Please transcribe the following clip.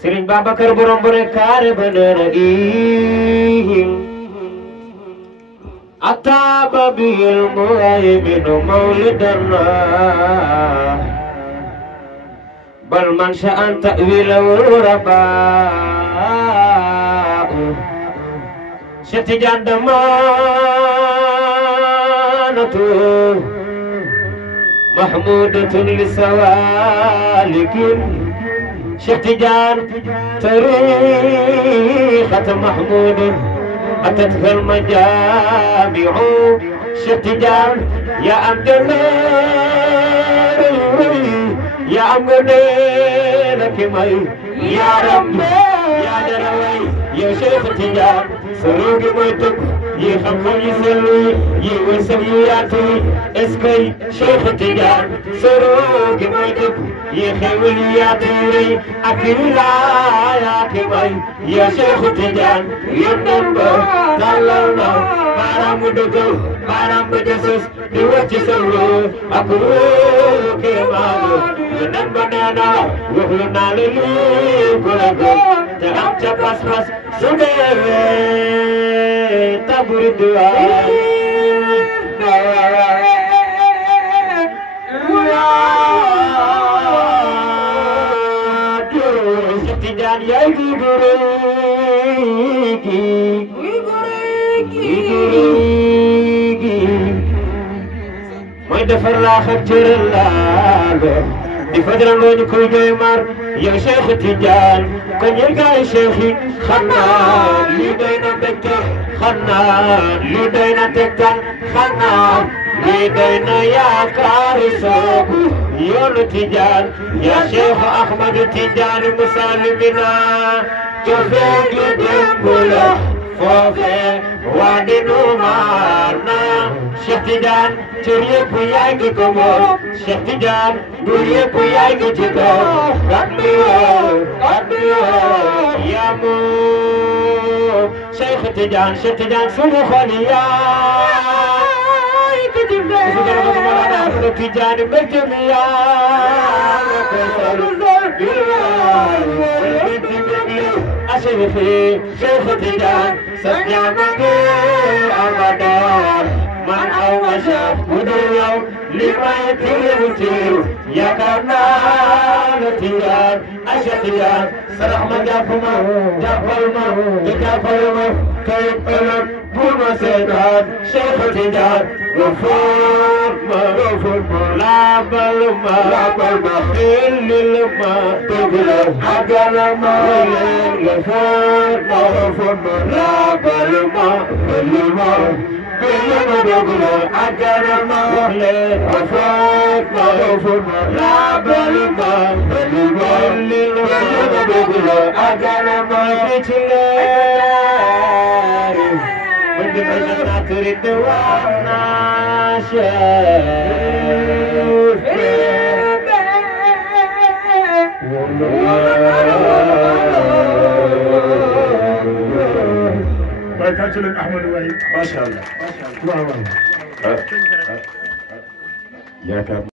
Serigne Babacar borom bu ne kaare ba neena ihim ataba bil muaymin mawlidana bal man sha'an ta'wila raba Cheikh Tidiane damanatu mahmudatun lisawalikin Cheikh Tidiane tariqat mahmud أتتها المجامع Cheikh Tidiane يا أمجد يا أمجد لك مي يا رب يا دروي يا Cheikh Tidiane سروق موتك يا خمخم يسلوي يا وسمياتي اسكي Cheikh Tidiane سروق موتك يا خولياتي أكلا يا كمي يا Cheikh Tidiane يندم تلالنا بارام دجو بارام بجسس دوتي سلو أقول كمالو يندم بنانا وحلنا للي كلكو تغم تباس باس سوديوي تبور الدعاء Cheikh Tidiane yaay gi mooy defar laa xam cëral laalo di fajral loo ñu koy doy mar yow Cheikh Tidiane kon yéen gaay Cheikh yi xam naa lii doy na mbégte xam naa lii doy na tegtal xam naa lii doy na yaakaari soobu yoonu Tidiane yaa Cheikh Ahmad Tidiane musalimina cofee gi démb la foofee waa di numaana Cheikh Tidiane cër yëpp yaay gi ko moom Cheikh Tidiane dur yëpp yaay gi ci kaw rabbi yaa moom Cheikh Tidiane sunu xol yaay ki di mbéy Tidiane mbégte mi أشرفي Cheikh Tidiane سنعمك أبدا من أول شاف وديو لما يتير يا كرنال Tidiane Cheikh Tidiane سرح ما جافما جافلما كيف ألم بوما سيدان Cheikh Tidiane غفور ما لا بلما إلا لما تقول أجل ما غفور ما لا بلما إلا تقول أجل ما غفور ما لا بلما إلا تقول أجل ما من بجنة تريد وانا شايف بركات لك أحمد وعيد ما شاء الله الله